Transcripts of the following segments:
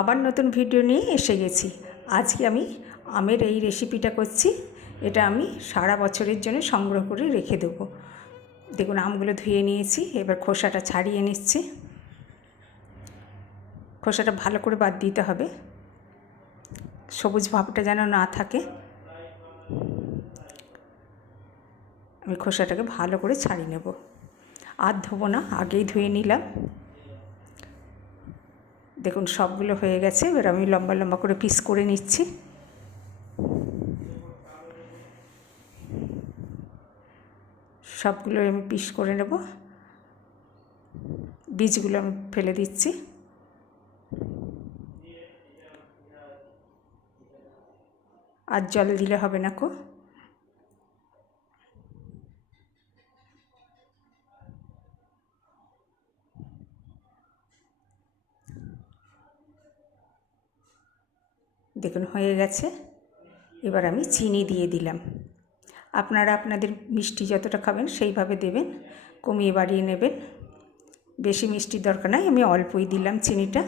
আবার নতুন ভিডিও নিয়ে এসে গেছি। আজকে আমি আমের এই রেসিপিটা করছি। এটা আমি সারা বছরের জন্য সংগ্রহ করে রেখে দেবো। দেখুন আমগুলো ধুয়ে নিয়েছি, এবার খোসাটা ছাড়িয়ে নিচ্ছি। খোসাটা ভালো করে বাদ দিতে হবে, সবুজ ভাবটা যেন না থাকে। আমি খোসাটাকে ভালো করে ছাড়িয়ে নেব। আর ধোবো না, আগেই ধুয়ে নিলাম। দেখুন সবগুলো হয়ে গেছে। এবার আমি লম্বা লম্বা করে পিস করে নিচ্ছি। সবগুলো আমি পিস করে নেব। বীজগুলো আমি ফেলে দিচ্ছি। আর জল দিলে হবে না কো। দেখুন হয়ে গেছে। এবার আমি চিনি দিয়ে দিলাম। আপনারা আপনাদের মিষ্টি যতটা খাবেন সেইভাবে দেবেন, কমিয়ে বাড়িয়ে নেবেন। বেশি মিষ্টির দরকার নাই, আমি অল্পই দিলাম চিনিটা।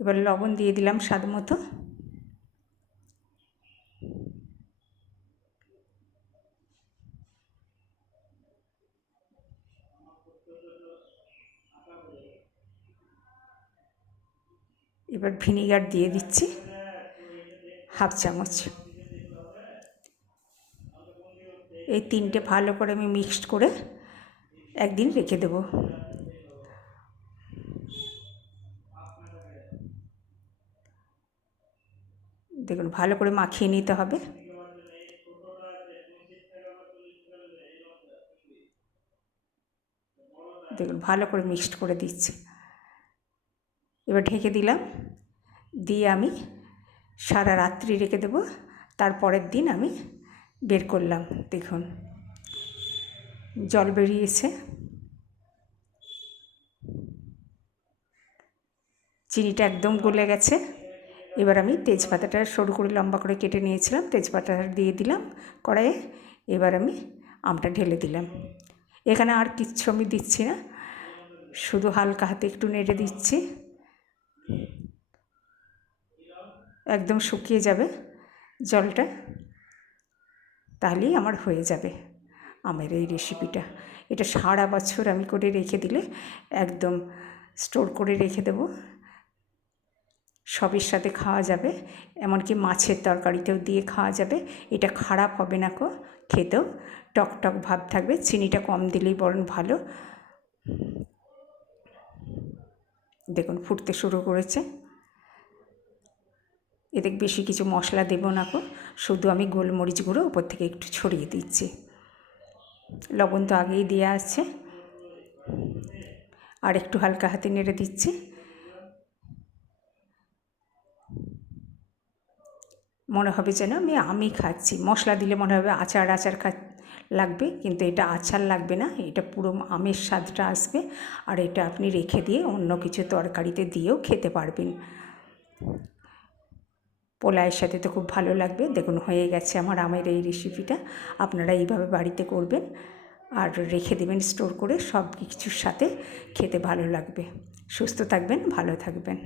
এবার লবণ দিয়ে দিলাম স্বাদ মতো। এবার ভিনিগার দিয়ে দিচ্ছি হাফ চামচ। এই তিনটে ভালো করে আমি মিক্সড করে একদিন রেখে দেব। দেখুন ভালো করে মাখিয়ে নিতে হবে। দেখুন ভালো করে মিক্সড করে দিচ্ছি। এবার ঢেকে দিলাম, দিয়ে আমি সারা রাত্রি রেখে দেব। তারপরের দিন আমি বের করলাম। দেখুন জল বেরিয়েছে, চিনিটা একদম গলে গেছে। এবার আমি তেজপাতাটা সরু করে লম্বা করে কেটে নিয়েছিলাম, তেজপাতাটা দিয়ে দিলাম কড়াইয়ে। এবার আমি আমটা ঢেলে দিলাম। এখানে আর কিচ্ছু আমি দিচ্ছি না, শুধু হালকা হাতে একটু নেড়ে দিচ্ছি। একদম শুকিয়ে যাবে জলটা, তাহলেই আমার হয়ে যাবে আমের এই রেসিপিটা। এটা সারা বছর আমি করে রেখে দিলে, একদম স্টোর করে রেখে দেবো, সবের সাথে খাওয়া যাবে। এমনকি মাছের তরকারিতেও দিয়ে খাওয়া যাবে। এটা খারাপ হবে না কো, খেতেও টক টক ভাব থাকবে। চিনিটা কম দিলেই বরং ভালো। দেখুন ফুটতে শুরু করেছে। এতে বেশি কিছু মশলা দেব না কো, শুধু আমি গোলমরিচ গুঁড়ো উপর থেকে একটু ছড়িয়ে দিচ্ছি। লবণ তো আগেই দেওয়া আছে। আর একটু হালকা হাতে নেড়ে দিচ্ছি। মনে হবে যেন আমি আমই খাচ্ছি। মশলা দিলে মনে হবে আচার আচার লাগবে, কিন্তু এটা আচার লাগবে না, এটা পুরো আমের স্বাদটা আসবে। আর এটা আপনি রেখে দিয়ে অন্য কিছু তরকারিতে দিয়েও খেতে পারবেন। পোলাওয়ের সাথে তো খুব ভালো লাগবে। দেখুন হয়ে গেছে আমার আমের এই রেসিপিটা। আপনারা এইভাবে বাড়িতে করবেন আর রেখে দেবেন স্টোর করে, সব কিছুর সাথে খেতে ভালো লাগবে। সুস্থ থাকবেন, ভালো থাকবেন।